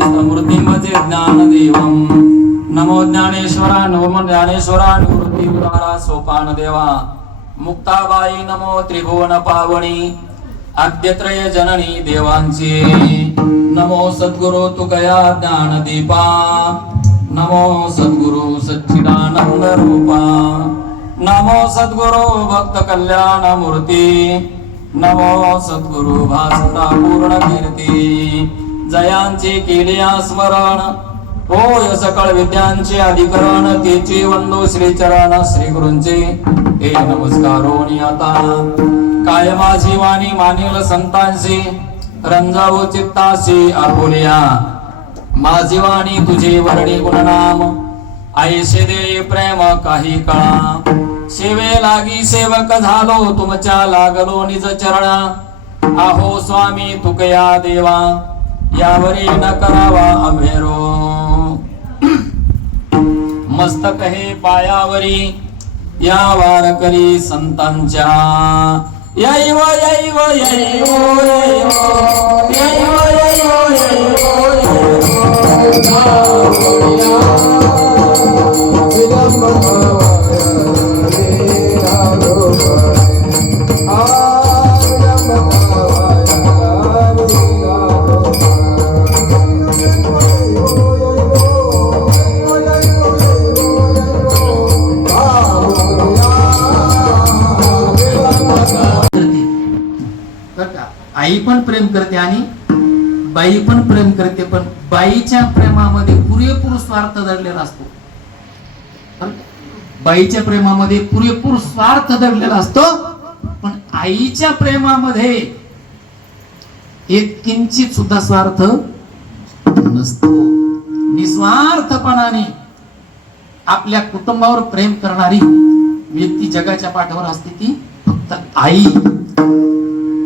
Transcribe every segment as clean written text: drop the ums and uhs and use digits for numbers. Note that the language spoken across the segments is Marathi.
मूर्तिमते ज्ञानदेवं नमो ज्ञानेश्वरा नमो ज्ञानेश्वरा निवृत्तिद्वारा सोपान देवा मुक्ताबाई नमो त्रिभुवन पावनी आद्यत्रय जननी देवांची नमो सद्गुरु तुकया ज्ञानदीपा नमो सद्गुरु सच्चिदानंद रूपा नमो सद्गुरु भक्त कल्याण मूर्ती नमो सद्गुरु भासता पूर्ण कीर्ती जयांची केलिया स्मरण होय सकळ विद्यांचे अधिकरण तेची वंदो श्री चरण श्री गुरूंचे हे नमस्कारोनी आता काय माझी वाणी मानिल संतांशी रंजावो चित्ताशी आपुलिया माझी वाणी तुझे वर्णी गुणनाम ऐसे दे प्रेम काही कळा सेवे लागी सेवक झालो तुमच्या लागलो निज चरणा आहो स्वामी तुकया देवा यावरी न करावा अभेरो मस्तक हे पायावरी या वारकरी संतांच्या यैव यैव यैव यैव आई पण प्रेम करते आणि बाई पण प्रेम करते, पण बाईच्या प्रेमामध्ये पुरेपूर स्वार्थ दडलेला असतो. बाईच्या प्रेमामध्ये पुरेपूर स्वार्थ दडलेला असतो, पण आईच्या प्रेमामध्ये एक किंचित सुद्धा स्वार्थ नसतो. निस्वार्थपणाने आपल्या कुटुंबावर प्रेम करणारी व्यक्ती जगाच्या पाठीवर असते ती फक्त आई.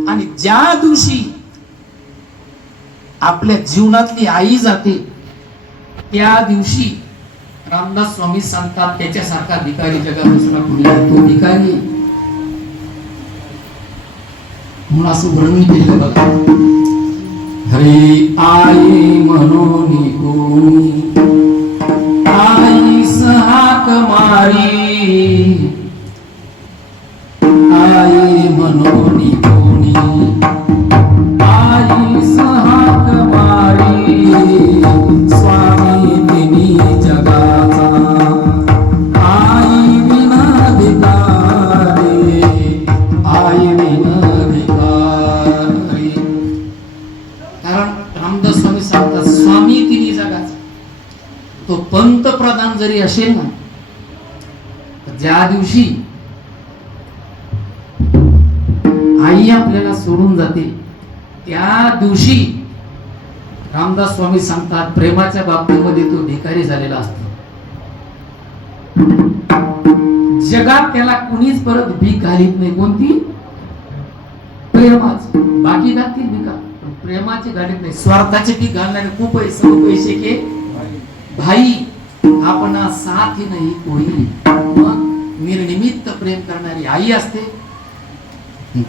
आणि ज्या दिवशी आपल्या जीवनातली आई जाते त्या दिवशी रामदास स्वामी सांगतात त्याच्यासारखा भिकारी जगात दुसरा कोणी नाही. तो भिकारी म्हणून असं वर्णन केलं बघा. हरे आई म्हणून कोणी आई हाक मारी आई म्हणून आई हाक मारी स्वामी तिनी जगाचा आई विना भिकारी आई विना भिकारी. कारण रामदास स्वामी सांगतात स्वामी तिनी जगाचा. तो पंतप्रधान जरी असेल ना, ज्या दिवशी आई आपल्याला सोडून जाते त्या दिवशी रामदास स्वामी सांगतात प्रेमाच्या बाबतीमध्ये तो भिकारी झालेला असतो. जगात त्याला कुणीच परत भीक घालीत नाही. कोणती? प्रेमाची. बाकी घालतील भिका, पण प्रेमाची घालीत नाही. स्वार्थाची भीक घालणारे खूप पैसे के भाई आपणा साथ नाही कोणी. निर्निमित्त प्रेम करणारी आई असते.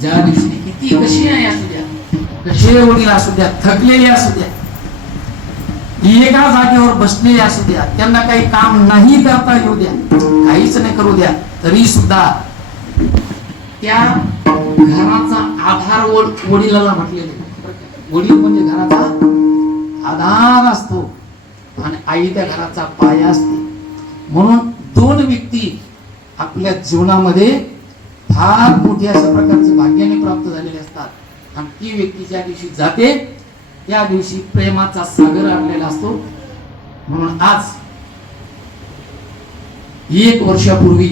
ज्या दिवशी किती कशी आहे असू द्या, कसे वडील असू द्या, थकलेले असू द्या, एका जागेवर बसलेले असू द्या, त्यांना काही काम नाही करता येऊ द्या, काहीच नाही करू द्या, तरी सुद्धा त्या घराचा आधार वडिलाला म्हटलेले. वडील म्हणजे घराचा आधार असतो आणि आई त्या घराचा पाया असते. म्हणून दोन व्यक्ती आपल्या जीवनामध्ये फार मोठ्या अशा प्रकारचे भाग्याने प्राप्त झालेले असतात. आणि ती व्यक्ती ज्या दिवशी जाते त्या दिवशी प्रेमाचा सागर आणलेला असतो. म्हणून आज 1 वर्षापूर्वी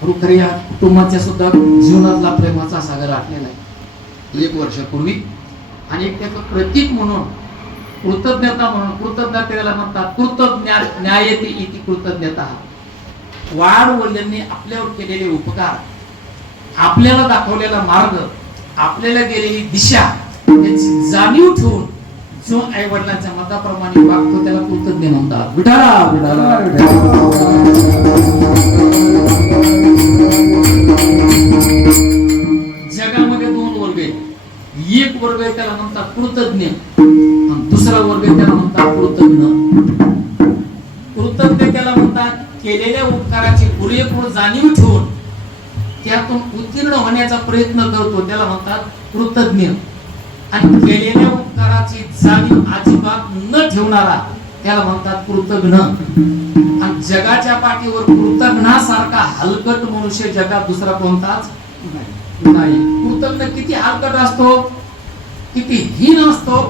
खरोखर या कुटुंबाच्या सुद्धा जीवनातला प्रेमाचा सागर आटलेला आहे 1 वर्षापूर्वी. आणि एक त्याचं प्रतीक म्हणून कृतज्ञता म्हणून, कृतज्ञतेला म्हणतात कृतज्ञायते इति कृतज्ञता. वाढवडिलांनी आपल्यावर केलेले उपकार, आपल्याला दाखवलेला मार्ग, आपल्याला गेलेली दिशा त्याची जाणीव ठेवून जो आई वडिलांच्या मताप्रमाणे वागतो त्याला कृतज्ञ म्हणतात. विठाला विठाला जगामध्ये 2 वर्ग आहेत. एक वर्ग आहे त्याला म्हणतात कृतज्ञ, आणि दुसरा वर्ग त्याला म्हणतात कृतज्ञ. कृतज्ञ त्याला म्हणतात केलेल्या उपकाराची पुरेपूर जाणीव ठेवून त्यातून उत्तीर्ण होण्याचा प्रयत्न करतो त्याला म्हणतात कृतज्ञ. आणि केलेल्या उपकाराची जाणीव अजिबात न ठेवणारा त्याला म्हणतात कृतज्ञ. आणि जगाच्या पाठीवर कृतज्ञासारखा हलकट मनुष्य जगात दुसरा कोणताच नाही. कृतज्ञ किती हलकट असतो, किती हीन असतो,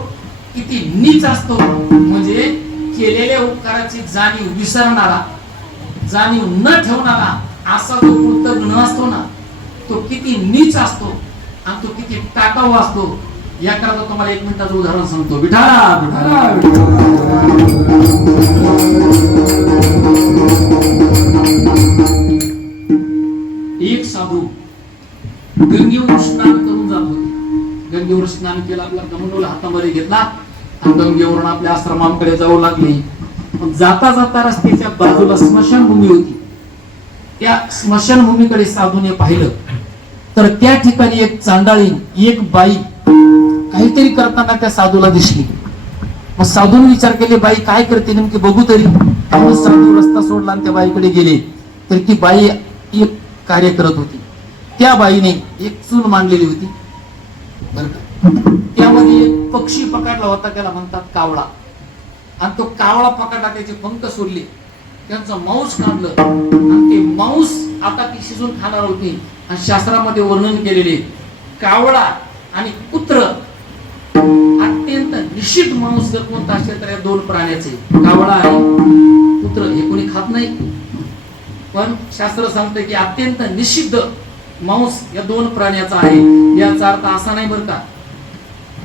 किती नीच असतो. म्हणजे केलेल्या उपकाराची जाणीव विसरणारा, जाणीव न ठेवणारा असा जो कृतज्ञ असतो ना, तो किती नीच असतो आणि तो किती टाकाऊ असतो. याकरता तुम्हाला 1 मिनिटाचं उदाहरण सांगतो. विठाला विठाला एक साधू गंगेवर स्नान करून जात होते. गंगेवर स्नान केलं, आपला कमंडल हातामध्ये घेतला आणि गंगेवरून आपल्या आश्रमांकडे जाऊ लागले. जाता जाता रस्त्याच्या बाजूला स्मशानभूमी होती. त्या स्मशानभूमीकडे साधूने पाहिलं तर त्या ठिकाणी एक चांडाळी, एक बाई काहीतरी करताना त्या साधूला दिसली. मग साधूने विचार केले, बाई काय करते नेमकी बघू तरी. साधू रस्ता सोडला आणि त्या बाईकडे गेले तर ती बाई एक कार्य करत होती. त्या बाईने एक चूल मांडलेली होती बरं का. त्यामध्ये एक पक्षी पकडला होता, त्याला म्हणतात कावळा. आणि तो कावळा पकडला, त्याचे पंख सोडले, त्यांचं मांस काढलं आणि ते मांस आता ती शिजून खाणार होती. आणि शास्त्रामध्ये वर्णन केलेले कावळा आणि कुत्र अत्यंत निषिद्ध मांस जर कोणता असेल तर या 2 प्राण्याचे, कावळा आणि कुत्र, हे कोणी खात नाही. पण शास्त्र सांगते की अत्यंत निषिद्ध मांस या 2 प्राण्याचा आहे. याचा अर्थ असा नाही बरं का,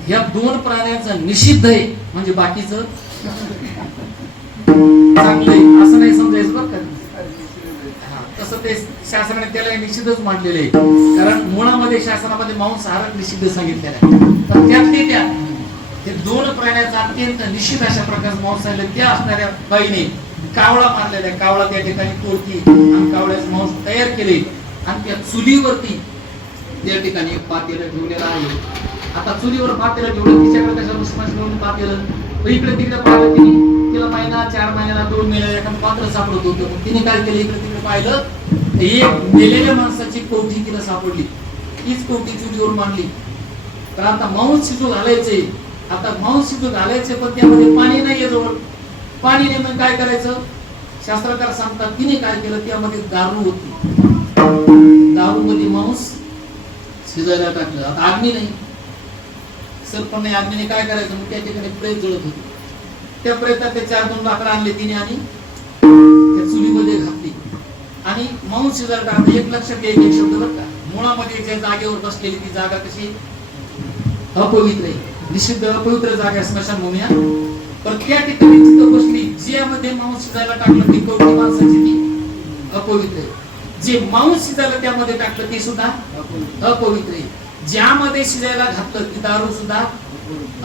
या 2 प्राण्याचं निषिद्ध आहे म्हणजे बाकीचं चांगलं आहे असं नाही समजायचं बरं का. तसं ते शास्त्राने त्याला निषिद्धच मानलेलं आहे. कारण मुळामध्ये शास्त्रामध्ये मांसाहार निषिद्ध सांगितलेला आहे. तर त्यातली ते 2 प्राण्याचा अत्यंत निषिद्ध अशा प्रकारचं मांस आहे. त्या असणाऱ्या बाईने कावळा मारलेला आहे. कावळा त्या ठिकाणी तोडती आणि कावळ्याचं मांस तयार केले आणि त्या चुलीवरती त्या ठिकाणी एक पातेलं ठेवलेलं आहे. आता चुलीवर पातेलं ठेवलं, तिच्याकडे कशा मुसमास घेऊन पातेलं, इकडे तिकडे पाहिलं तिने. तिला महिना 4 महिन्याला 2 महिन्याला एखादं पात्र सापडत होतं. तिने काय केलं, इकडे तिकडे पाहिलं, एक मेलेल्या माणसाची कवठी तिला सापडली. तीच कवठी चुलीवर मांडली. तर आता मांस शिजू घालायचे. आता मांस शिजू घालायचे पण त्यामध्ये पाणी नाहीये जवळ. पाणी नाही मग काय करायचं, शास्त्रकार सांगतात तिने काय केलं, त्यामध्ये दारू होती. दारू मध्ये मांस शिजायला टाकलं. आता अग्नी नाही, सरपण नाही, अग्नीने काय करायचं, मग त्या ठिकाणी प्रेत जळत होती. त्या प्रेतात ते 4-2 लाकडं आणले तिने आणि त्या चुलीमध्ये घातली आणि मांस शिजायला टाकलं. एक लक्षात घ्या, एक शब्द बरं का, मुळामध्ये ज्या जागेवर बसलेली ती जागा कशी अपवित्र आहे, निषिद्ध अपवित्र जागा स्मशानभूमी. पण त्या ठिकाणी जिथं बसली, ज्यामध्ये मांस शिजायला टाकलं ती कवठी माणसाची ती अपवित्र आहे. जे मांस शिजायला त्यामध्ये टाकलं ते सुद्धा अपवित्र आहे. ज्यामध्ये शिजायला घातलं ती दारू सुद्धा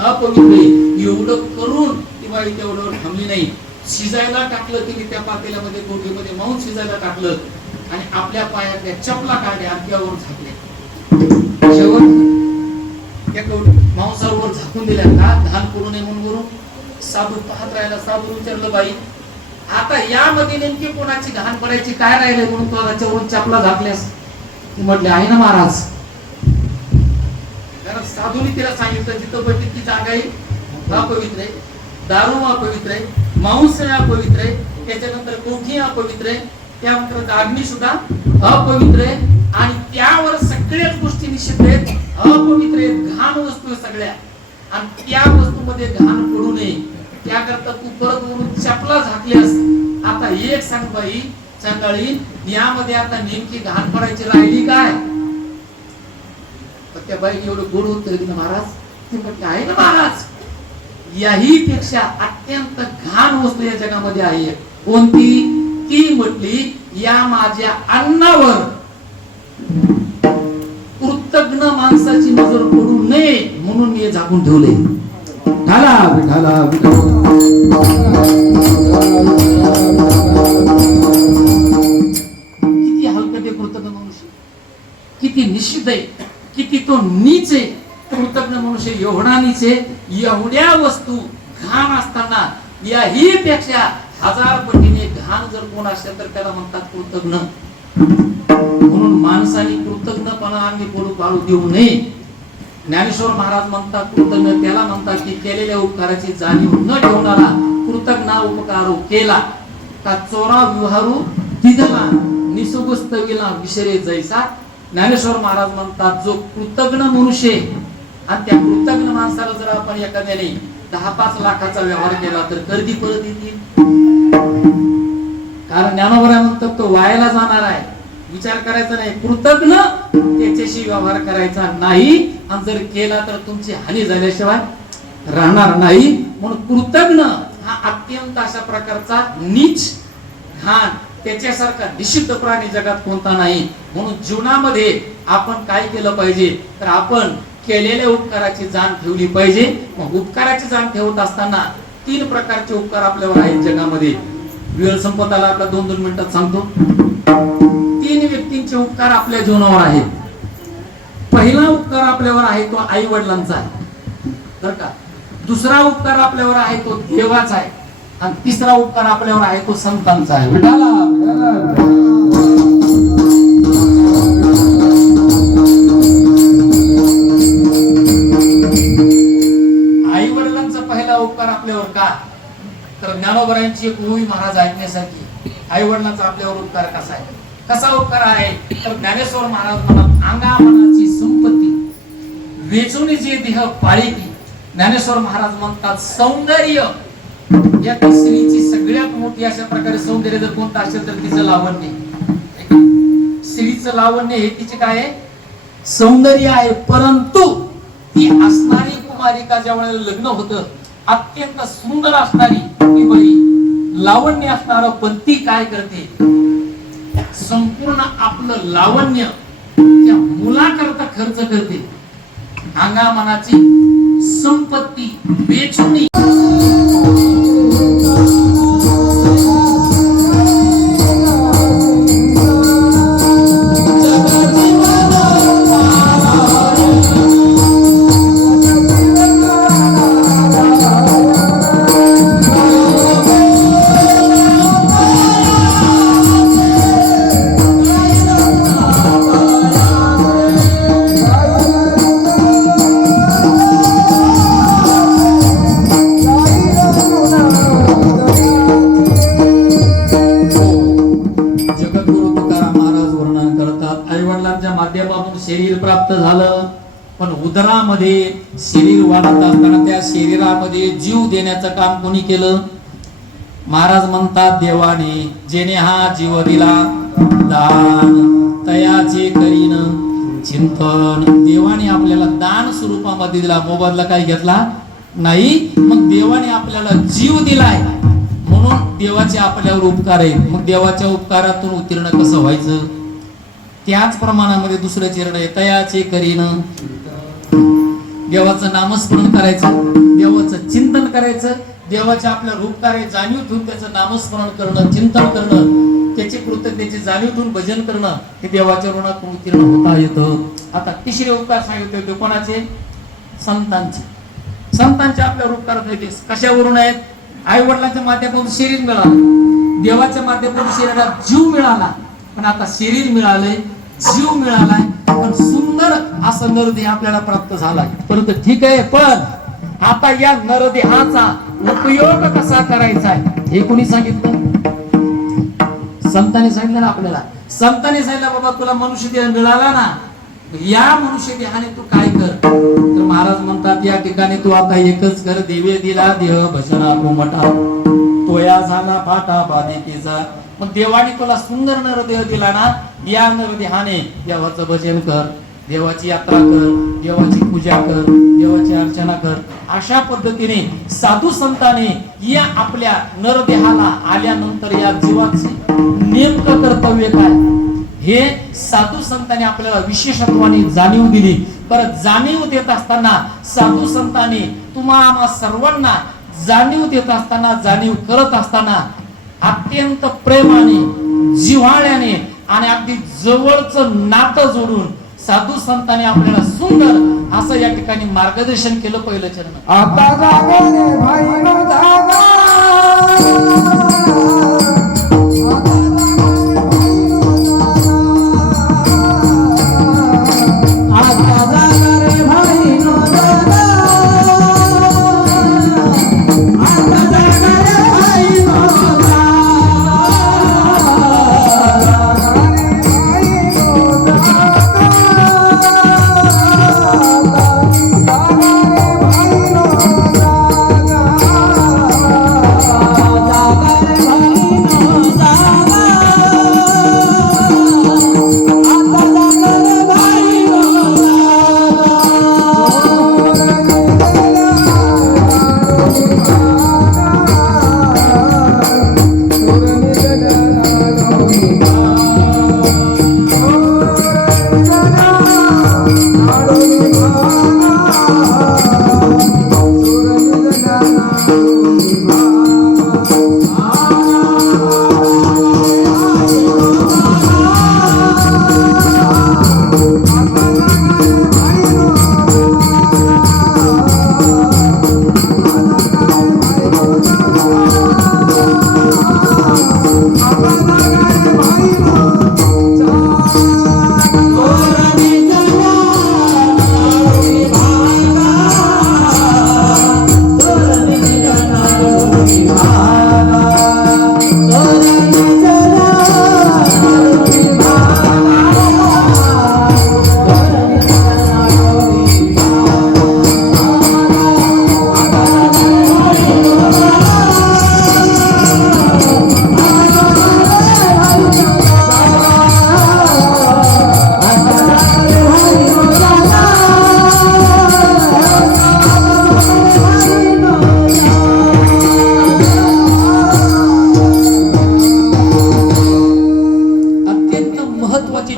अपवित्र आहे. एवढं करून ती बाई तेवढ्यावर थांबली नाही. शिजायला टाकलं तिने त्या पातेल्यामध्ये, कोठीमध्ये मांस शिजायला टाकलं आणि आपल्या पायातल्या चपला काढल्या आणि त्यावर झाकल्या. शेवट त्या मांसावर झाकून दिल्या का, धान करू नये म्हणून. साधू पाहत राहिला. साधू विचारलं, बाई आता यामध्ये नेमकी कोणाची घाण पडायची काय राहिले म्हणून तो त्याच्यावरून चपला झाकल्यास. ती म्हटले, आहे ना महाराज. कारण साधूने तिला सांगितलं जिथं बसली ती जागा आहे अपवित्र आहे, दारू अपवित्र आहे, मांस अपवित्र आहे, त्याच्यानंतर कोठी अपवित्र आहे, त्यानंतर अग्नी सुद्धा अपवित्र आहे आणि त्यावर सगळ्याच गोष्टी निषिद्ध आहेत, अपवित्र आहेत, घाण वस्तू सगळ्या. आणि त्या वस्तूमध्ये घाण पडू नये त्याकरता तू परत वरून चपला झाकल्यास. आता एक सांग बाई चांगळी, यामध्ये आता नेमकी घाण पडायची राहिली काय. त्या बाई एवढं गोड उत्तर दिलं, महाराज ते म्हटलं, आहे ना महाराज, याही पेक्षा अत्यंत घाण वस्तू या जगामध्ये आहे. कोणती ती म्हटली, या माझ्या अन्नावर कृतज्ञ माणसाची नजर पडू नये म्हणून मी झाकून ठेवले. ढाला ढाला किती हलकट आहे कृतज्ञ मनुष्य, किती निषिद्ध आहे, किती तो नीच आहे. कृतज्ञ मनुष्य एवढा नीच आहे, एवढ्या वस्तू घाण असताना याही पेक्षा 1000 पटीने घाण जर कोण असेल तर त्याला म्हणतात कृतज्ञ. म्हणून माणसाने कृतज्ञपणा आम्ही पाळू देऊ नये. ज्ञानेश्वर महाराज म्हणतात कृतज्ञ त्याला म्हणतात की केलेल्या उपकाराची जाणीव न ठेवणारा कृतज्ञ उपकार केला का चोरा विहारू तिथला निसुगस्तविला विसरे जैसा. ज्ञानेश्वर महाराज म्हणतात जो कृतज्ञ मनुष्य आणि त्या कृतज्ञ माणसाला जर आपण एखाद्याने 10-5 लाखाचा व्यवहार केला तर कधी परत येतील. कारण ज्ञानोबा म्हणतात तो वायाला जाणार आहे, विचार करायचा नाही. कृतज्ञ त्याच्याशी व्यवहार करायचा नाही आणि जर केला तर तुमची हानी झाल्याशिवाय राहणार नाही. म्हणून कृतज्ञ हा अत्यंत अशा प्रकारचा नीच घाण त्याच्यासारखा निषिद्ध प्राणी जगात कोणता नाही. म्हणून जीवनामध्ये आपण काय केलं पाहिजे तर आपण केलेल्या उपकाराची जाण ठेवली पाहिजे. मग उपकाराची जाण ठेवत असताना 3 प्रकारचे उपकार आपल्यावर आहेत जगामध्ये. वेळ संपत आला आपला 2-2 मिनिटात सांगतो. 3 व्यक्तींचे उपकार आपल्या जीवनावर आहेत. पहिला उपकार आपल्यावर आहे तो आई वडिलांचा आहे बर का. दुसरा उपकार आपल्यावर आहे तो देवाचा आहे आणि तिसरा उपकार आपल्यावर आहे तो संतांचा आहे. आई वडिलांचा पहिला उपकार आपल्यावर का तर ज्ञानोबरांची एक ओवी महाराज ऐकण्यासाठी. आई वडिलांचा आपल्यावर उपकार कसा आहे, कसा उपकार आहे तर ज्ञानेश्वर महाराज म्हणत अंगामनाची संपत्ती वेचून जे देह पाळिती. ज्ञानेश्वर महाराज म्हणतात सौंदर्य या स्त्रीची सगळ्यात मोठी अशा प्रकारे सौंदर्य जर कोणतं असेल तर तिचं लावण्य. स्त्रीचं लावण्य हे तिचे काय आहे सौंदर्य आहे. परंतु ती असणारी कुमारिका ज्या वेळेला लग्न होतं अत्यंत सुंदर असणारी ती बाई लावण्य असणार पण ती काय करते संपूर्ण आपलं लावण्य त्या मुलाकरता खर्च करते. अंगामनाची संपत्ती वेचून शरीर प्राप्त झालं पण उदरामध्ये शरीर वाढत असताना त्या शरीरामध्ये जीव देण्याचं काम कोणी केलं महाराज म्हणतात देवाने. जेने हा जीव दिला दान तयाचे करीन चिंतन. देवाने आपल्याला दान स्वरूपामध्ये दिला, मोबदला काय घेतला नाही. मग देवाने आपल्याला जीव दिलाय म्हणून देवाचे आपल्यावर उपकार आहेत. मग देवाच्या उपकारातून उत्तीर्ण कसं व्हायचं त्याच प्रमाणामध्ये दुसरं चरण आहे तयाचे करीन. देवाचं नामस्मरण करायचं, देवाचं चिंतन करायचं, देवाच्या आपल्या रूपकार्य जाणीव ठेवून त्याचं नामस्मरण करणं, चिंतन करणं, त्याची कृतज्ञतेची जाणीव ठेवून भजन करणं हे देवाच्या ऋणातून उत्तीर्ण होता येतं. आता तिसरे उपकार सांगितले होते कोणाचे संतांचे. संतांचे आपल्या उपकार कशावरून आहेत आई वडिलांच्या माध्यमातून शरीर मिळालं, देवाच्या माध्यमातून शरीरात जीव मिळाला. पण आता शरीर मिळालंय जीव मिळालाय पण सुंदर असं नरदेह आपल्याला प्राप्त झालाय. परंतु ठीक आहे पण आता या नरदेहाचा उपयोग कसा करायचा आहे हे कोणी सांगितलं संतांनी सांगितलं ना आपल्याला. संतांनी सांगितलं बाबा तुला मनुष्य देह मिळाला ना या मनुष्य देहाने तू काय कर तर महाराज म्हणतात या ठिकाणी तू आता एकच कर. दिवे दिला देह भजना कोमटा तोया झाला फाटा बाधिकेचा. मग देवाने तुला सुंदर नरदेह दिला ना या नरदेहाने देवाचं भजन कर, देवाची यात्रा कर, देवाची पूजा कर, देवाची अर्चना कर. अशा पद्धतीने साधू संतांनी या आपल्या नरदेहाला आल्यानंतर या जीवाचे नेमकं कर्तव्य काय हे साधू संतांनी आपल्याला विशेषत्वाने जाणीव दिली. परत जाणीव देत असताना साधू संतांनी तुम्हा सर्वांना जाणीव देत असताना जाणीव करत असताना अत्यंत प्रेमाने जिव्हाळ्याने आणि अगदी जवळचं नातं जोडून साधू संतांनी आपल्याला सुंदर असं या ठिकाणी मार्गदर्शन केलं पहिलं चरण. आता जागा रे भाई नो जागा. आता जागा रे भाई नो जागा. आता जागा रे भाई नो जागा.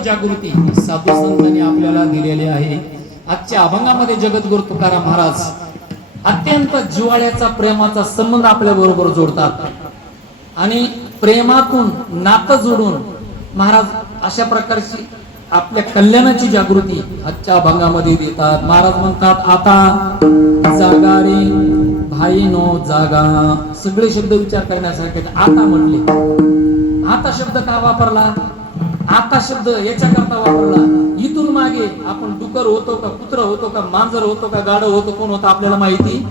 जागृती साधू संतांनी आपल्याला दिलेली आहे. आजच्या अभंगामध्ये जगद्गुरु तुकाराम महाराज अत्यंत जिव्हाळ्याचा प्रेमाचा संबंध आपल्या बरोबर जोडतात आणि प्रेमातून नातं जोडून महाराज अशा प्रकारची आपल्या कल्याणाची जागृती आजच्या अभंगामध्ये देतात. महाराज म्हणतात आता जागा रे भाई नो जागा. सगळे शब्द विचार करण्यासारखे. आता म्हटले, आता शब्द का वापरला? आता शब्द याच्याकरता वापरला. इथून मागे आपण डुकर होतो का, कुत्र होतो का, मांजर होतो का, गाढ होतो, कोण होतं आपल्याला माहिती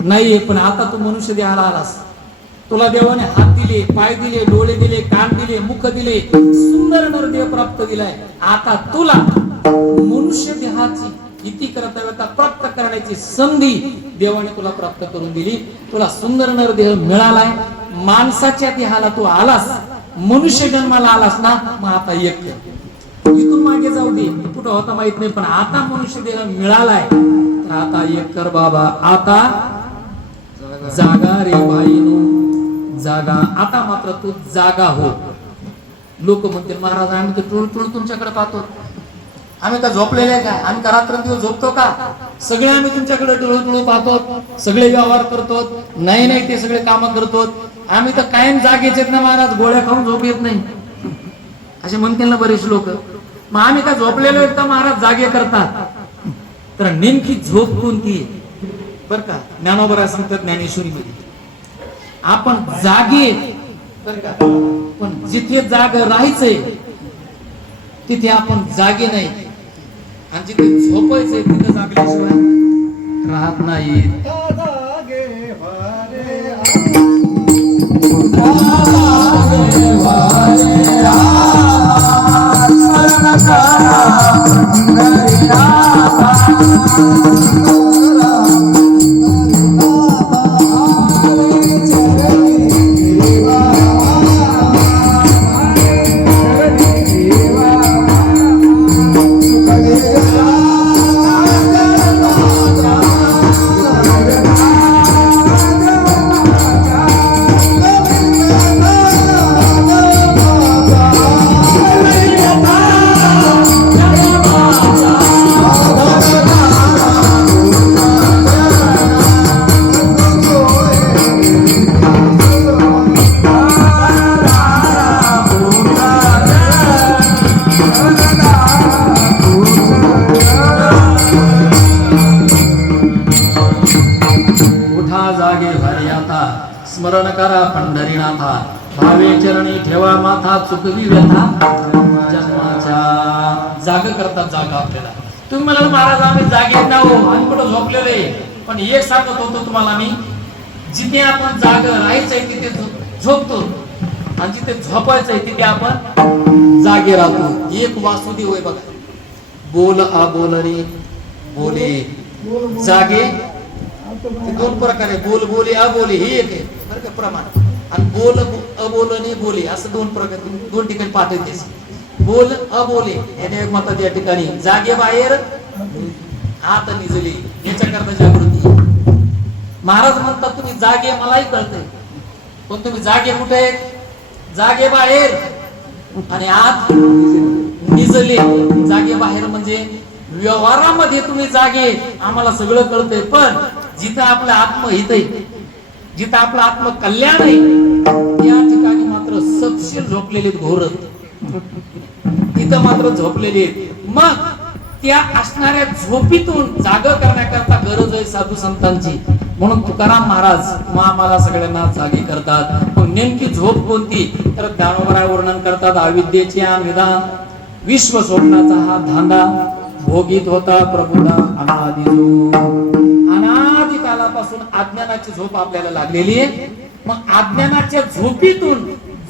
नाहीये. पण आता तू मनुष्य देहाला आलास. तुला देवाने हात दिले, पाय दिले, डोळे दिले, कान दिले, मुख दिले, सुंदर नरदेह प्राप्त दिलाय. आता तुला मनुष्य देहाची इति कर्तव्यता प्राप्त करण्याची संधी देवाने तुला प्राप्त करून दिली. तुला सुंदर नरदेह मिळालाय. माणसाच्या देहाला तू आलास, मनुष्य जन्माला आलास ना. मग आता एक इथून मागे जाऊ दे, कुठं होता माहित नाही, पण आता मनुष्य देह मिळालाय. तर आता एक कर बाबा, आता जागा रे भाईनो जागा. आता मात्र तू जागा हो. लोक म्हणतील महाराज आम्ही तर टुळ टुळ तुमच्याकडे पाहतो. आम्ही का झोपलेले का? आम्ही का रात्रंदिवस झोपतो का? सगळे आम्ही तुमच्याकडे टुळ टुळ पाहतो, सगळे व्यवहार करतो. नाही नाही, ते सगळे काम करतो. आम्ही तर कायम जागेच आहेत ना महाराज, गोळ्या खाऊन झोप येत नाही असे म्हणतील ना बरेच लोक. मग आम्ही का झोपलेलो आहेत का महाराज जागे करतात? तर नेमकी झोप कोणती बर का? ज्ञानोबा सांगतात ज्ञानेश्वरी मध्ये आपण जागे बर का, पण जिथे जाग राहायचंय तिथे आपण जागे नाही, आणि जिथे झोपायचंय तिथे जागल्याशिवाय राहत नाही. स्मरण करा पंढरीनाथा, भावे चरणी ठेवा माथा, चुकवी व्यथा जन्माच्या. जाग करतात जागा आपल्याला. तुम्ही मला महाराज आम्ही जागे ना हो, आम्ही कुठं झोपलेले. पण एक सांगत होतो तुम्हाला मी, जिथे आपण जाग राहायचंय तिथे झोपतो, आणि जिथे झोपायचंय तिथे आपण जागे राहतो. एक वासुदेव होय बघा. बोल अबोल रे बोले जागे, दोन प्रकारे बोल बोले अबोले हे एक आहे बरं का प्रमाण. आणि बोल अबोलने बोले असं दोन प्रकार, दोन ठिकाणी पाठवते. बोल अबोले याने म्हणतात या ठिकाणी जागे बाहेर आत निजले, याच्याकरता जागृती. महाराज म्हणतात तुम्ही जागे मलाही कळतंय, पण तुम्ही जागे कुठे आहेत? जागे बाहेर आणि आत निजले. जागे बाहेर म्हणजे व्यवहारामध्ये तुम्ही जागे, आम्हाला सगळं कळतंय, पण जिथं आपलं आत्महित आहे, जिथं आपलं आत्मकल्याण आहे, त्या ठिकाणी मात्र सपशील झोपलेले घोर, तिथं मात्र झोपलेले. मग त्या असणाऱ्या झोपीतून जाग करण्याकरता गरज आहे साधू संतांची. म्हणून तुकाराम महाराज आम्हाला सगळ्यांना जागे करतात. पण नेमकी झोप कोणती? तर ज्ञानोबराय वर्णन करतात. अविद्येचे निदान, विश्व स्वप्नाचा हा धांदा, भोगीत होता प्रभुदा अनादि. अनादि कालापासून अज्ञानाची झोप आपल्याला लागलेली आहे. मग अज्ञानाच्या झोपीतून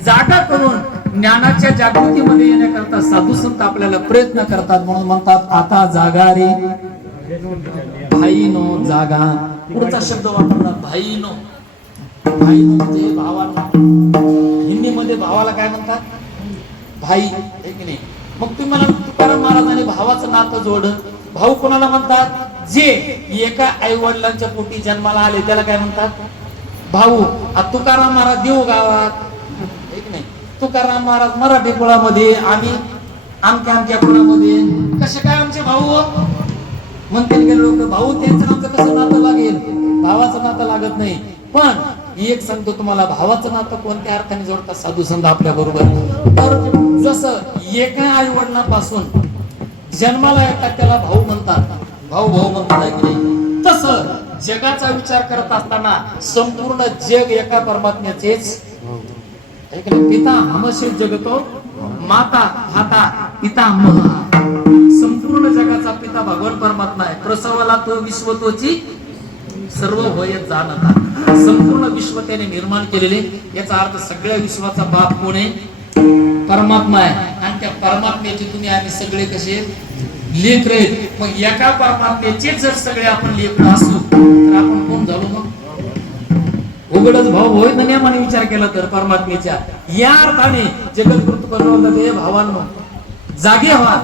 जागा करून ज्ञानाच्या जागृतीमध्ये येण्याकरता साधू संत आपल्याला प्रयत्न करतात. म्हणून म्हणतात आता जागा रे भाईनो जागा. पुढचा शब्द वापरतात भाईनो. भाईनो म्हणजे भावांना. हिंदीमध्ये भावाला काय म्हणतात? भाई, हे की नाही? मग तुम्ही मला तुकाराम महाराजांनी भावाचं नातं जोड. भाऊ कोणाला म्हणतात? जे एका आई वडिलांच्या पोटी जन्माला आले त्याला काय म्हणतात? भाऊ. तुकाराम महाराज देव गावात, नाही तुकाराम महाराज मराठी कुळामध्ये, आम्ही आमच्या कुळामध्ये, कसे काय आमचे भाऊ म्हणते लोक? भाऊ त्यांचं आमचं कसं नातं लागेल? भावाचं नातं लागत नाही. पण एक सांगतो तुम्हाला, भावाचं नातं कोणत्या अर्थाने जोडतात साधू संत आपल्या बरोबर? तर जसं एका आई वडिलांपासून जन्माला येतात त्याला भाऊ म्हणतात, भाऊ भाऊ म्हणतात की नाही? तसं जगाचा विचार करत असताना संपूर्ण जग एका परमात्म्याचेच. पिता हमशील जगतो माता धाता पितामह. संपूर्ण जगाचा पिता भगवान परमात्मा आहे. प्रसवाला तो विश्व तोची सर्व होय जाणता. संपूर्ण विश्व त्याने निर्माण केलेले. याचा अर्थ सगळ्या विश्वाचा बाप कोण आहे? परमात्मा आहे. आणि त्या परमात्म्याचे तुम्ही आम्ही सगळे कसे लेकरं आहेत. मग एका परमात्म्याचे जर सगळे आपण लेकरं असू तर आपण कोण झालो? मग उघडच भाऊ होय ना नियमाने विचार केला तर परमात्म्याच्या. या अर्थाने जगद्गुरु बनवलं ते भावांनो जागे व्हा.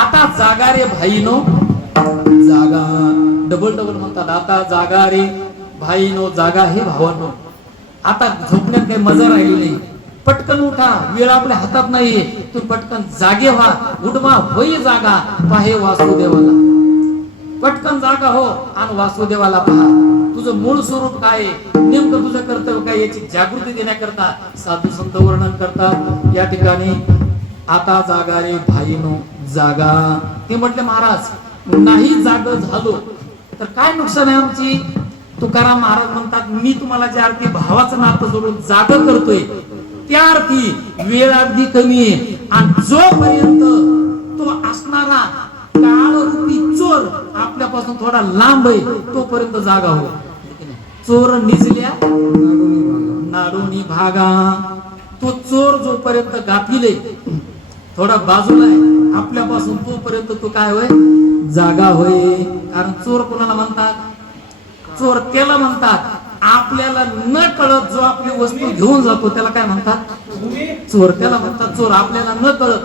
आता जागा रे भाईनो जागा. डबल डबल म्हणतात. आता जागा रे भाईनो जागा. हे भावांनो आता झोपण्यात काही मजा राहिली नाही. पटकन उठा. वेळ आपल्या हातात नाहीये. तू पटकन जागे व्हा. उठवा होई जागा. पाहे वासुदेवाला. पटकन जागा हो आणि वासुदेवाला पहा. तुझं मूळ स्वरूप काय आहे, नेमकं तुझं कर्तव्य काय, याची जागृती देण्याकरता साधू संत वर्णन करतात या ठिकाणी. आता जागा रे भाईनो जागा. ते म्हटले महाराज नाही जाग झालो तर काय नुकसान आहे आमची? तुकाराम महाराज म्हणतात मी तुम्हाला ज्या अर्थी भावाचं नातं जोडून जाग करतोय त्या अर्थी वेळ अगदी कमी आहे. आणि जोपर्यंत तो असणारा काळरूपी चोर आपल्यापासून थोडा लांब आहे तोपर्यंत जागा हो. चोर निजल्या नाडोनी भागा. तो चोर जोपर्यंत गाफील आहे थोडा बाजूला आहे आपल्यापासून तोपर्यंत तो काय होय? जागा होय. कारण चोर कोणाला म्हणतात? चोर त्याला म्हणतात आपल्याला न कळत जो आपली वस्तू घेऊन जातो त्याला काय म्हणतात? चोर. त्याला म्हणतात चोर. आपल्याला न कळत,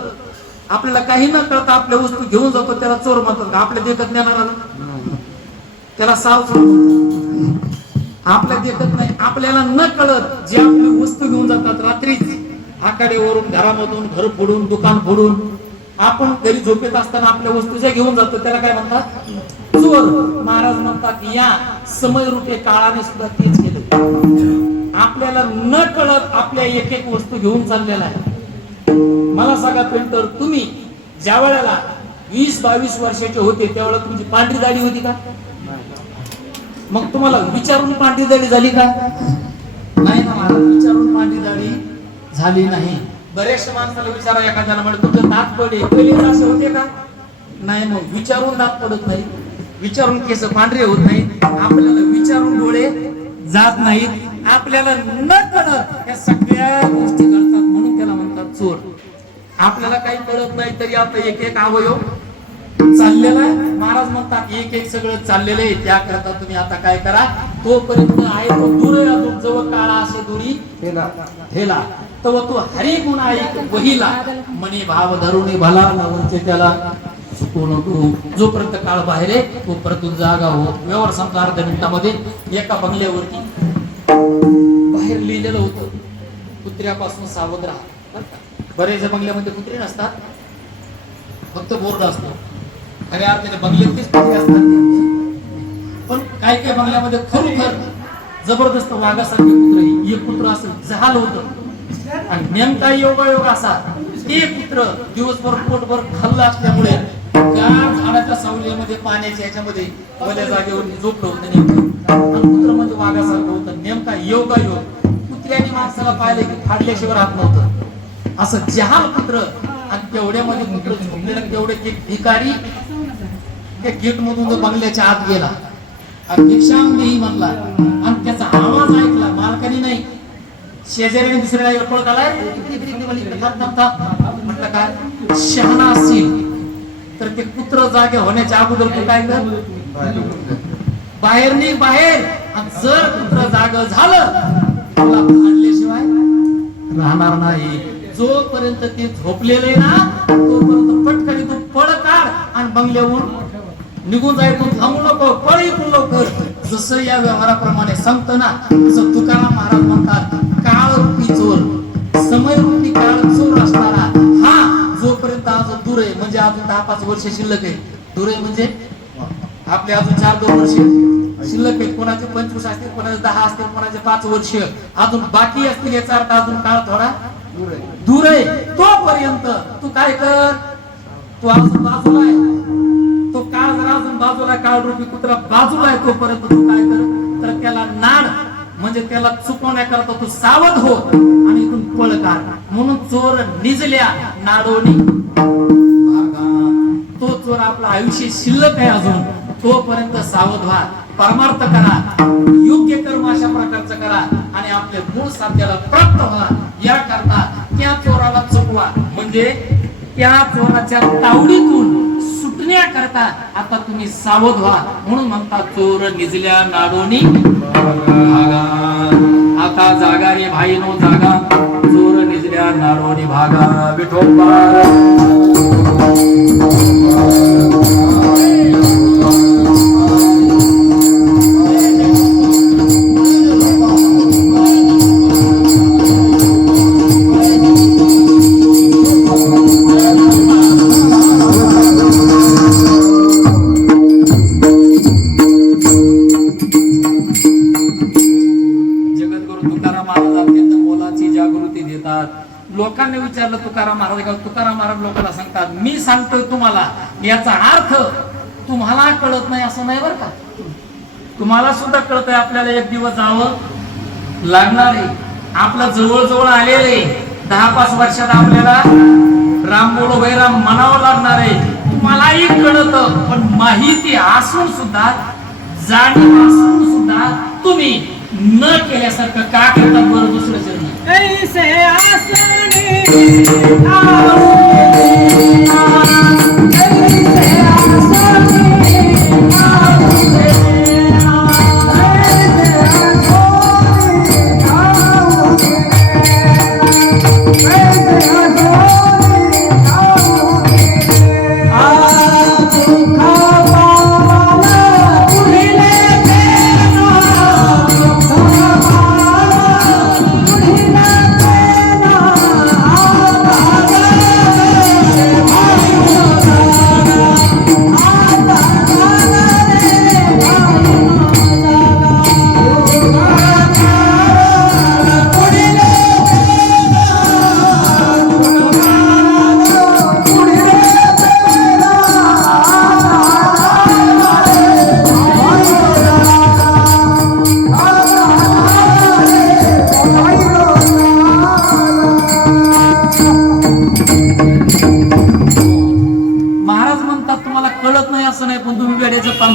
आपल्याला काही न कळता आपल्या वस्तू घेऊन जातो त्याला चोर म्हणतात. आपल्या देखत नेणार त्याला सावचोर म्हणतात. आपल्या देखत नाही, आपल्याला न कळत जे आपली वस्तू घेऊन जातात रात्रीच आकाडेवरून, घरामधून, घर फोडून, दुकान फोडून, आपण घरी झोपेत असताना आपल्या वस्तू ज्या घेऊन जातो त्याला काय म्हणतात? चोर. महाराज म्हणतात या समयरूपे काळाने सुद्धा तेच केलं. आपल्याला न कळत आपल्या एक एक वस्तू घेऊन चाललेला आहे. मला सांगा पेंटर, तुम्ही ज्या वेळेला 20-22 वर्षाचे होते त्यावेळेला तुमची पांढरी दाढी होती का? मग तुम्हाला विचारून पांढरी दाढी झाली का? नाही ना महाराज, विचारून माझी दाढी झाली नाही. बरेचशा माणसाला विचारा, एखाद्याला म्हणत तुमचं दात पडे पहिले असं होते का? नाही. मग विचारून दात पडत नाही, विचारून केस पांढरे होत नाही, आपल्याला विचारून डोळे जात नाहीत, आपल्याला न कळत या सगळ्या गोष्टी करतात, म्हणून त्याला म्हणतात चोर. आपल्याला काही कळत नाही तरी आता एक एक अवयव चाललेला आहे. महाराज म्हणतात एक एक सगळं चाललेलं आहे, त्याकरता तुम्ही आता काय करा, तोपर्यंत आहे तो दूर अजून जवळ काळा असे दुरी ठेला तो हरी गुण ऐक वहिला म्हणे भाव धरुणी भला नवरचे त्याला चुकू नको. जोपर्यंत काळ बाहेर आहे तोपर्यंत जागा हो. व्यवहार संपला अर्ध्या मिनिटामध्ये. एका बंगल्यावरती बाहेर लिहिलेलं होतं, कुत्र्यापासून सावध राहा. बरं का? बरेच बंगल्यामध्ये कुत्रे नसतात, फक्त बोर्ड असतो. खऱ्या अर्थाने बंगल्यातच कुत्रे असतात, पण काही काही बंगल्यामध्ये खरोखर जबरदस्त वाघासारखे कुत्रे. एक कुत्र असं झालं होतं आणि नेमका योगायोग असा, ते कुत्र दिवसभर पोटभर खाल्लं असल्यामुळे गार झाडाच्या सावलीमध्ये पाण्याच्या याच्यामध्ये वल्या जागेवर झोपलं होतं नेमकं. आणि कुत्र म्हणजे वाघासारखं होतं. नेमका योगायोग कुत्र्याने माणसाला पाहिलं की फाडल्याशिवाय राहत नव्हतं. असं जहाल कुत्र. आणि तेवढ्यामध्ये कुत्र झोपलेलं तेवढे एक भिकारी त्या गेट मधून बंगल्याच्या आत गेला आणि भिक्षांदेही म्हणला. आणि त्याचा आवाज ऐकला मालकाने नाही, शेजाऱ्याने दुसऱ्याला पळ काढलाय. म्हटलं काय शहाणा असतील तर ते कुत्र जागे होण्याच्या अगोदर तू काय कर, बाहेर नाही बाहेर. आणि जर कुत्र जाग झालं तुला फाडल्याशिवाय राहणार नाही. जोपर्यंत ते झोपलेले ना तोपर्यंत पटकन तू पळ काढ आणि बंगल्यावरून निघून जाय. तू थांबू नको, पळ इथून लवकर. जसं या व्यवहाराप्रमाणे सांगतो ना तसं तुकाराम महाराज म्हणतात, काळ रूपी चोर, समय रूपी काळ चोर असणारा हा जोपर्यंत अजून दूर आहे, म्हणजे अजून 10-5 वर्ष शिल्लक आहे. दूर आहे म्हणजे आपले अजून 4-2 वर्ष शिल्लक आहेत. कोणाचे 25 असतील, कोणाचे 10 असतील, कोणाचे 5 वर्ष अजून बाकी असतील. याचा अर्थ अजून काळ थोडा दूर आहे. तोपर्यंत तू काय कर, तू अजून बाजूला आहे, तो काळ जरा अजून बाजूला, काळ रूपी कुत्रा बाजूला आहे, तोपर्यंत तू काय कर, तर त्याला नाड म्हणजे त्याला चुकवण्याकरता तू सावध हो आणि इथून पळ काढ. म्हणून चोर निजल्या नाडोनी भागा. तो चोर आपला आयुष्य शिल्लक आहे अजून, तोपर्यंत सावध व्हा, परमार्थ करा, योग्य कर्म अशा प्रकारचं करा आणि आपल्या मूळ साध्याला प्राप्त व्हा. याकरता त्या चोराला चुकवा, म्हणजे त्या चोराच्या तावडीतून सुटण्याकरता आता तुम्ही सावध व्हा. म्हणून म्हणतात चोर निजल्या नाडोनी भागा. आता जागा रे भाईनो जागा, चोर निजल्या नाडोनी भागा. विठोबा लोकांनी विचारलं तुकाराम महाराज का? तुकाराम महाराज लोकांना सांगतात, मी सांगतोय तुम्हाला, याचा अर्थ तुम्हाला कळत नाही असं नाही बरं का. तुम्हाला सुद्धा कळतंय. आपल्याला एक दिवस जावं लागणार आहे. आपलं जवळ आलेले 10-5 वर्षात आपल्याला राम बोलो बैराम म्हणावं लागणार आहे. तुम्हालाही कळत, पण माहिती असून सुद्धा, जाणीव असून सुद्धा तुम्ही न केल्यासारखं का करतात बरं दुसरं जन्म? ऐसे आसनी Ah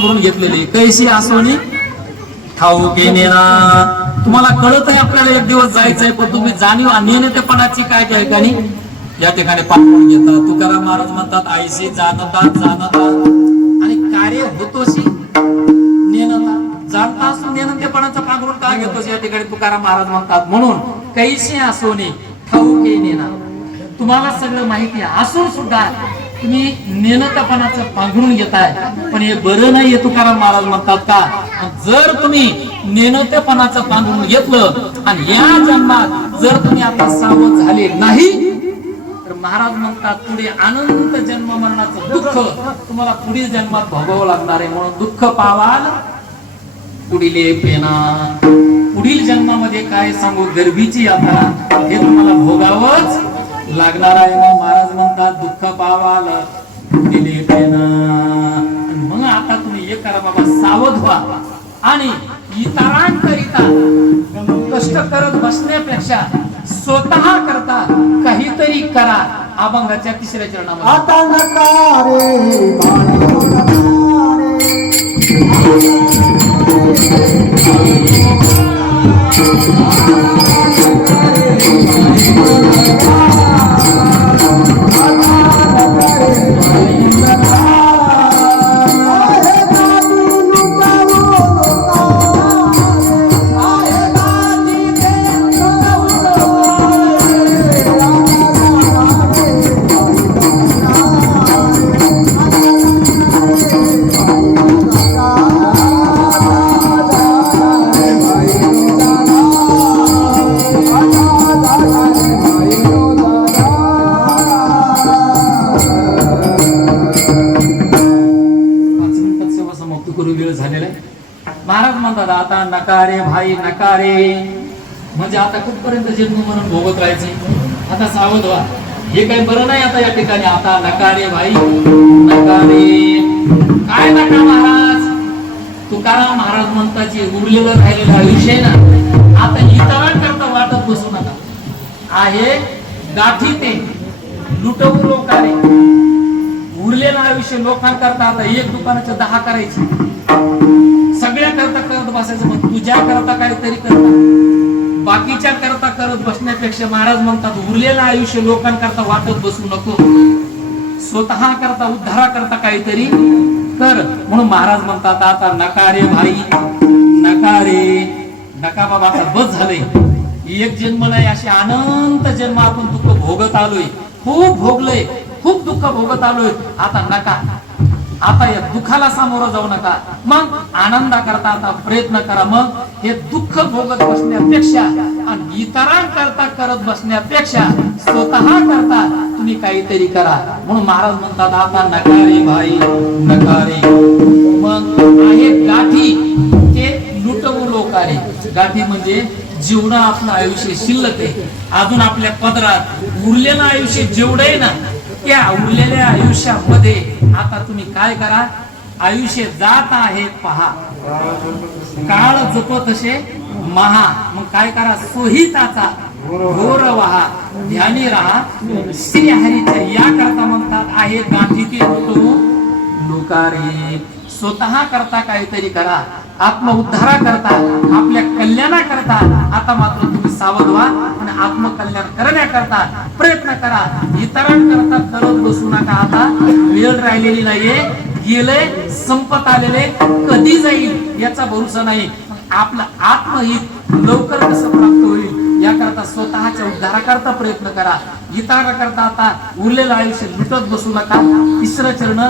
पांघरून घेतलेली कैशी आसोनी ठाऊके नेना. तुम्हाला कळत आहे आपल्याला एक दिवस जायचंय, पण तुम्ही जाणीव नेणतेपणाची काय त्या ठिकाणी या ठिकाणी पांघरून घेता. तुकाराम महाराज म्हणतात आईशी जाणता आणि कार्य होतोशी नेनता. जाणता असून नेणतेपणाचं पांघरून का घेतोस या ठिकाणी तुकाराम महाराज म्हणतात. म्हणून कैशी आसोनी ठाऊके नेना. तुम्हाला सगळं माहिती असून सुद्धा तुम्ही नेणतेपणाचं पांघरून घेताय, पण हे बरं नाहीये. तुकाराम महाराज म्हणतात का जर तुम्ही नेणतेपणाचं पांघरून घेतलं आणि या जन्मात जर तुम्ही आता सावध झाले नाही तर महाराज म्हणतात पुढे अनंत जन्म मरणाचं दुःख तुम्हाला पुढील जन्मात भोगावं लागणार आहे. म्हणून दुःख पावाल पुढील पेना. पुढील जन्मामध्ये काय सांगू, गर्भीची यात्रा हे तुम्हाला भोगावंच लागणार आहे. मग महाराज म्हणतात दुःख पावाल पुढील पेना. मग आता तुम्ही हे करा बाबा, सावध व्हा आणि इतरांकरिता कष्ट करत बसण्यापेक्षा स्वतः करता काहीतरी करा. अभंगाच्या 3ऱ्या चरणामध्ये आता नका रे बाळो नका महाराज म्हणतात आता नकारे भाई नकारे. म्हणजे आता कुठपर्यंत जन्म मरण भोगत राहायचे. आता सावध व्हा, हे काही बरं नाही आता या ठिकाणी. आता नकारे भाई नकारे. काय नका महाराज, तुकाराम महाराज म्हणतात जे उरलेलं राहिलेलं आयुष्य आहे ना, आता इतरांकरता वाटत बसू नका. आहे गाठी ते लुटवू लोकारे. उरलेलं आयुष्य लोकांकरता आता एक दुकानाच्या 10 करायचे. सगळ्या करता करत बसायचं. मग तुझ्या करता काहीतरी करता, बाकीच्या करता करत बसण्यापेक्षा महाराज म्हणतात उरलेलं आयुष्य लोकांकरता वाटत बसू नको. स्वतः करता उद्धारा करता काहीतरी कर. म्हणून महाराज म्हणतात आता नकारे भाई नकारे. नका बाबा, आता बस झालंय. एक जन्म नाही, असे अनंत जन्म आपण दुःख भोगत आलोय. खूप भोगलोय, खूप दुःख भोगत आलोय. आता नका, आता या दुःखाला सामोरं जाऊ नका. मग आनंदा करता आता प्रयत्न करा. मग हे दुःख भोगत बसण्यापेक्षा आणि इतरांकरता करत बसण्यापेक्षा स्वतः करता तुम्ही काहीतरी करा. म्हणून महाराज म्हणतात आता नकारे भाई नकारे. मग आहे गाठी ते लुटवू लोकारे. गाठी म्हणजे जेवढं आपलं आयुष्य शिल्लक आहे, अजून आपल्या पदरात उरलेलं आयुष्य जेवढं आहे ना, त्या उरलेल्या आयुष्यामध्ये आता तुम्ही काय करा, आयुष्य जात आहे पहा, काळ जपत असे महा. मग काय करा, सोहिताचा घोर वहा ध्यानी राहा श्री हरीच्या. या करता म्हणतात आहे गाठी ते लोकारे. स्वतः करता काहीतरी करा, आत्मउद्धारा करता, आपल्या कल्याणा करता आता मात्र तुम्ही सावध व्हा आणि आत्मकल्याण करण्याकरता प्रयत्न करा. इतरांकरता करत बसू नका. आता वेळ राहिलेली नाहीये, गेले संपत आलेले, कधी जाईल याचा भरोसा नाही. आपलं आत्महित लवकर कसं प्राप्त होईल याकरता स्वतःच्या उद्धाराकरता प्रयत्न करा. इतरांकरता आता उरलेलं आयुष्य लुटत बसू नका. 3रं चरण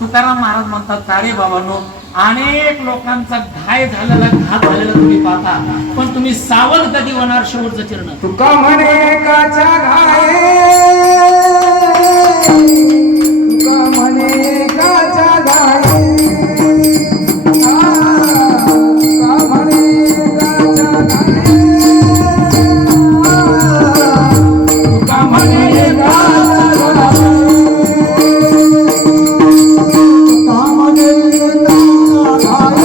तुकाराम महाराज म्हणतात का रे बाबांनो, अनेक लोकांचा घाय झालेला, घात झालेला तुम्ही पाहता, पण तुम्ही सावध कधी होणार. शेवटचं चरण तुका म्हणे काच्या घाये, तुका म्हणे काच्या घाये, तुका म्हणे काच्या घाये, तुका म्हणे काच्या घाये, तुका म्हणे काच्या घाये.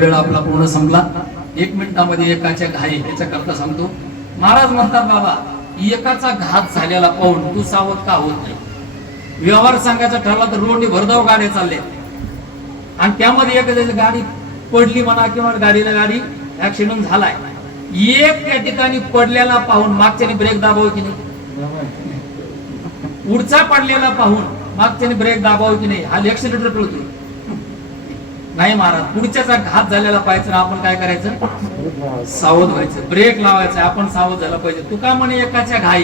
वेळ आपला पूर्ण संपला. 1 मिनिटामध्ये एकाच्या घाई याच्या करता सांगतो. महाराज म्हणतात बाबा एकाचा घात झालेला पाहून तू सावध का होत नाही. व्यवहार सांगायचा ठरला तर रोडने भरधाव गाड्या चालल्या आणि त्यामध्ये एखाद्याची गाडी पडली म्हणा किंवा गाडी ऍक्सिडेंट झालाय. एक त्या ठिकाणी पडलेला पाहून मागच्याने ब्रेक दाबाव की नाही. पुढचा पडलेला पाहून मागच्याने ब्रेक दाबाव की नाही. हा ऍक्सिलेटर टोळतोय नाही महाराज. पुढच्याचा घात झालेला पाहिजे आपण काय करायचं सावध व्हायचं. ब्रेक लावायचा आपण सावध झाला पाहिजे. तुका म्हणे एकाच्या घाई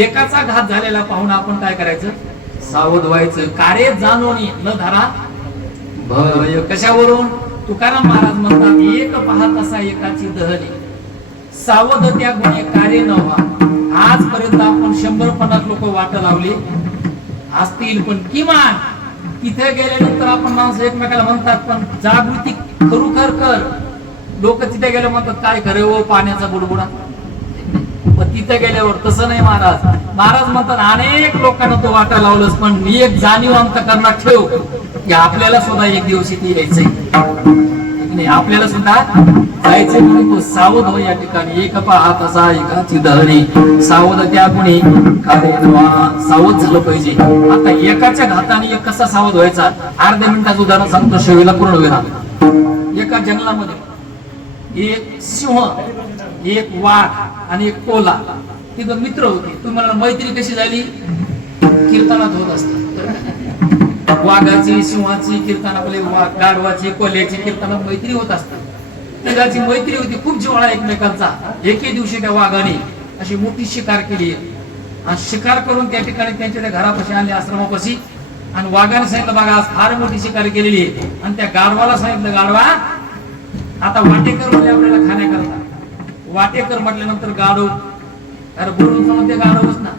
एकाचा घात झालेला पाहून आपण काय करायचं सावध व्हायचं. कार्य जाणोनी न धरा भय. कशावरून तुकाराम महाराज म्हणतात एक पाहत असा एकाची दहनी सावध त्या गुणे कार्य न व्हा. आजपर्यंत आपण 150 लोक वाट लावली असतील पण किमान तिथे गेल्यानंतर आपण माणसं एकमेकाला म्हणतात पण जागृती खरोखर कर. लोक तिथे गेले म्हणतात काय खरं हो पाण्याचा बुडबुडा. पण तिथे गेल्यावर तसं नाही महाराज. महाराज म्हणतात अनेक लोकांना तो वाटा लावलंच पण एक जाणीव अंतकरणात ठेव की आपल्याला सुद्धा एक दिवशी ती यायचंय. आपल्याला सुद्धा जायचंय म्हणून तो सावध हो या ठिकाणी. एक पाहत असा एकाची दहनी सावध त्या गुणी सावध झालं पाहिजे. आता एकाच्या घाताने एक कसा सावध व्हायचा अर्ध्या मिनिटाचं उदाहरण सांगतो. शेवीला पूर्ण वेळ. एका जंगलामध्ये एक सिंह एक वाघ आणि एक कोल्हा तिथं मित्र होते. तुम्हाला मैत्री कशी झाली कीर्तनात होत असत. वाघाची सिंहाची कीर्तन आपले गाढवाची कोल्ह्याची कीर्तनात मैत्री होत असतात. तिघाची मैत्री होती खूप जिव्हाळा एकमेकांचा. एके दिवशी त्या वाघाने अशी मोठी शिकार केली आणि शिकार करून त्या ठिकाणी त्यांच्या त्या घरापाशी आणले आश्रमापाशी आणि वाघाने सांगितलं बघा आज फार मोठी शिकार केलेली आहे. आणि त्या गाढवाला सांगितलं गाढवा आता वाटेकर म्हणजे आपल्याला खाण्याकरता. वाटेकर म्हटल्यानंतर गाढव अरे बोलून समजते गाढवच ना.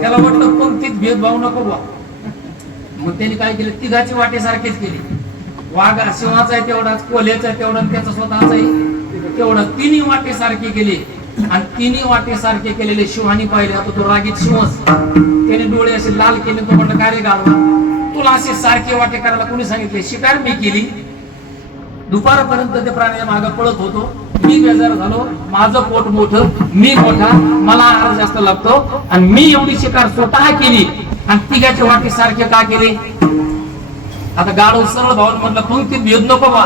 त्याला म्हटलं पंक्तीत भेदभाव नको बा. मग त्यांनी काय केलं तिघाची वाटे सारखीच केली. वाघ सिंहाचा आहे तेवढाच कोल्ह्याचा आहे तेवढा त्याचा स्वतःचा आहे तेवढं. तिन्ही वाटे सारखे केले आणि तिन्ही वाटे सारखे केलेले शिवानी पाहिले. आता तो रागीत शिवस त्याने डोळे असे लाल केले. तो म्हटलं काय रे गाढवा तुला असे सारखे वाटे करायला कोणी सांगितले. शिकार मी केली दुपारपर्यंत ते प्राणी मागे पळत होतो. मी बेजार झालो. माझं पोट मोठं मी मोठा मला आहार जास्त लागतो आणि मी एवढी शिकार स्वतः केली आणि तिघाचे वाटे सारखे का केले. आता गाढव सरळ भाऊन म्हटलं पंक्तीत भेद नको बा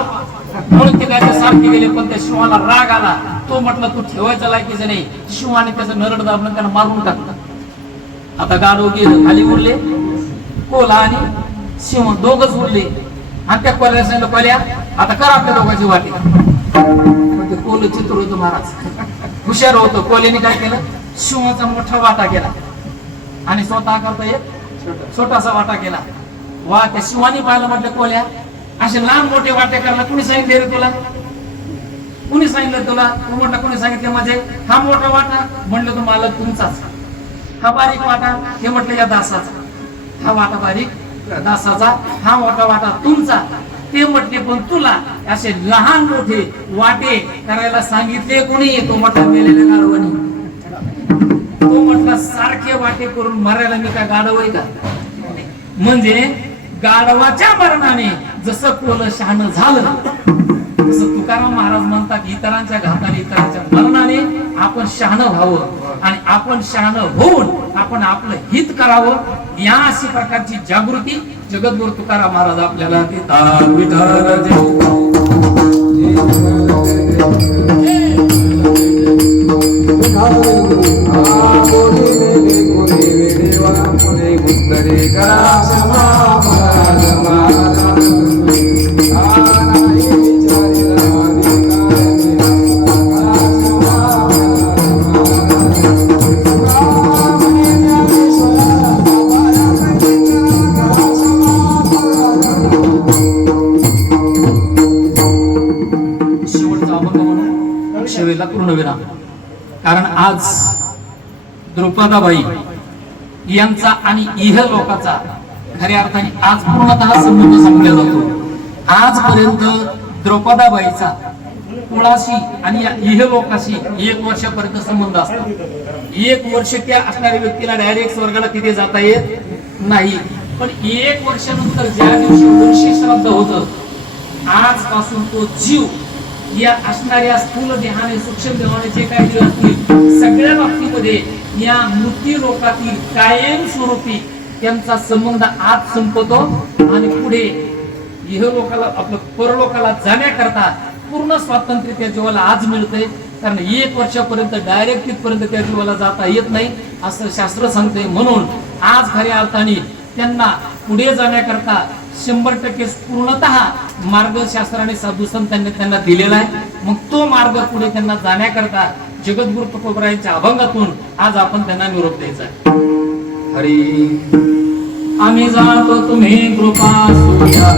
म्हणून तिघाचे सारखे गेले. पण त्या शिवाला राग आला. तो म्हटलं तू ठेवायचा लायकीचं नाही. शिवाने त्याचं नरड दाबलं त्याला मारून टाकलं. आता गाढव गेलं खाली उरले कोल्हा आणि सिंह दोघच उरले आणि त्या कोल्ह्याला सांगितलं कोल्ह्या आता कर आपल्या दोघांची वाटी. पण ते कोल्ह चित्र होतं महाराज हुशार होतं. कोल्ह्याने काय केलं सिंहाचा मोठा वाटा केला आणि स्वतः करता एक छोटासा वाटा केला. वा त्या शिवानी पाहिलं म्हटलं कोल्ह्या असे लहान मोठे वाटे करायला कुणी सांगितले रे तुला? कुणी सांगितलं तुला? तू म्हटलं कुणी सांगितलं? म्हणजे हा मोठा वाटा म्हणलं तो मालक तुमचाच, हा बारीक वाटा हे म्हटलं या दासाचा, हा वाटा बारीक दासाचा, हा मोठा वाटा तुमचा ते म्हटले. पण तुला असे लहान मोठे वाटे करायला सांगितले कोणी? तो मोठा मेलेल्या गाढवानी. तो म्हटला सारखे वाटे करून मरायला मी काय गाढव आहे का? म्हणजे गाढवाच्या मरणाने जसं कोल शहाणं झालं, तसं तुकाराम महाराज म्हणतात इतरांच्या घाताने इतरांच्या मरणाने आपण शहाणं व्हावं आणि आपण शहाणं होऊन आपण आपलं हित करावं. या अशी प्रकारची जागृती जगद्गुरु तुकाराम महाराज आपल्याला देतात. विठ्ठल पूर्णविराम. कारण आज द्रौपदाबाई यांचा आणि इह लोकाचा खऱ्या अर्थाने आज पूर्णतः संबंध संपला जातो. आजपर्यंत द्रौपदाबाईचा कुळाशी आणि या इह लोकाशी 1 वर्षापर्यंत संबंध असतो. 1 वर्ष त्या असणाऱ्या व्यक्तीला डायरेक्ट स्वर्गाला तिथे जाता येत नाही. पण 1 वर्षानंतर ज्या दिवशी वर्षी श्राद्ध होतं, आजपासून तो जीव या असणाऱ्या स्थूल देहाने सूक्ष्म देहाने जे काही जीव असतील सगळ्या बाबतीमध्ये या मृत्यू लोकातील कायम स्वरूपी त्यांचा संबंध आज संपतो आणि पुढे इह लोकाला आपलं परलोकाला जाण्याकरता पूर्ण स्वातंत्र्य त्या जीवाला आज मिळतंय. कारण 1 वर्षापर्यंत डायरेक्ट तिथपर्यंत त्या जीवाला जाता येत नाही असं शास्त्र सांगते. म्हणून आज खऱ्या अर्थाने त्यांना पुढे जाण्याकरता 100% पूर्णतः मार्ग शास्त्राने साधू संतांनी त्यांना दिलेला आहे. मग तो मार्ग पुढे त्यांना जाण्याकरता जगद्गुरु तुकोबरायांच्या अभंगातून आज आपण त्यांना निरोप द्यायचा आहे. हरी आम्ही जातो तुम्ही कृपा सूर्या,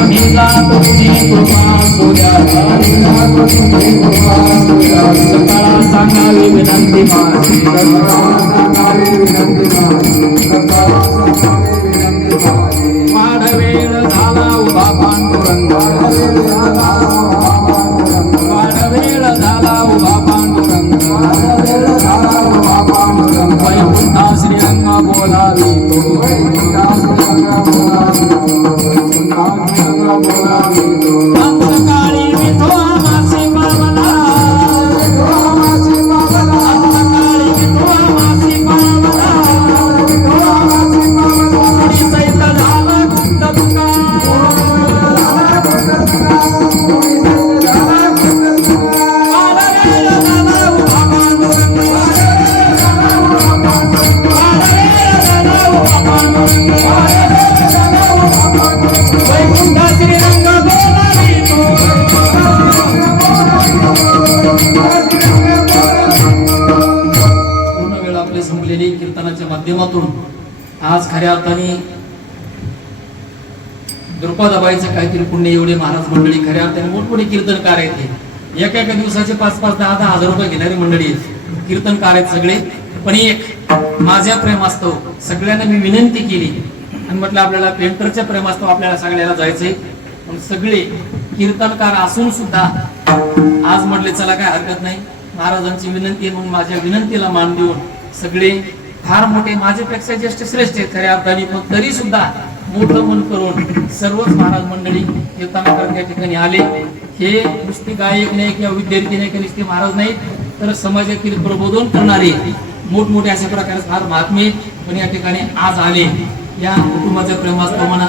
आम्ही जातो तुम्ही कृपा सूर्या, सकाळ सांगावी विनंती माझी, वाढवेळ झाला उभा पांडुरंगा, वाढवेळ झाला उभा पांडुरंगा, वैकुंठा श्रीरंग बोलावी तो, अंतकाळी विठो मासे पावला, अंतकाळी विठो मासे पावला, कोणी सैत झाला गुप्त तुका, संपलेली कीर्तनाच्या माध्यमातून आज खऱ्या अर्थाने द्रौपदाबाईचं काहीतरी पुण्य एवढे महाराज मंडळी खऱ्या अर्थाने मोठमोठे कीर्तनकार आहेत. एका दिवसाचे 5-5, 10-10 हजार रुपये घेणारी मंडळी आहेत, कीर्तनकार आहेत सगळे. पण एक माझ्या प्रेमास्तव सगळ्यांना मी विनंती केली आणि म्हटलं आपल्याला पेंटरच्या प्रेमास्तव आपल्याला सगळ्याला जायचंय. पण सगळे कीर्तनकार असून सुद्धा आज म्हटले चला काय हरकत नाही, महाराजांची विनंती म्हणून माझ्या विनंतीला मान देऊन सगळे फार मोठे माझ्यापेक्षा ज्येष्ठ श्रेष्ठ आहेत खऱ्या अर्थाने, पण तरी सुद्धा मोठं मन करून सर्वच महाराज मंडळी कीर्तनाकार त्या ठिकाणी आले. हे नुसते गायक नाही किंवा विद्यार्थी नाही किंवा नुसते महाराज नाहीत, तर समाजातील प्रबोधन करणारे मोठमोठे अशा प्रकारे फार महात्मे पण या ठिकाणी आज आले. या कुटुंबाच्या प्रेमास्तव म्हणा,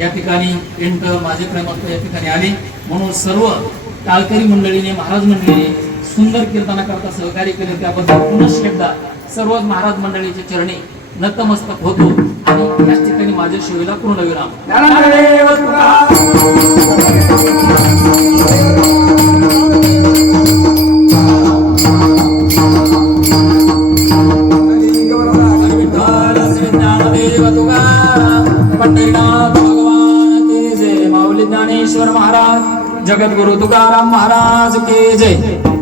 या ठिकाणी पेंटर माझे प्रेमास्तव या ठिकाणी आले. म्हणून सर्व टाळकरी मंडळीने महाराज मंडळीने सुंदर कीर्तनाकरता सहकार्य केले, त्याबद्दल पुनश्च एकदा सर्व महाराज मंडळीच्या चरणी नतमस्तक होतो आणि याच ठिकाणी माझ्या सेवेला पूर्णविराम. पंढरीनाथ ज्ञानेश्वर महाराज, जगद्गुरु तुकाराम महाराज की जय.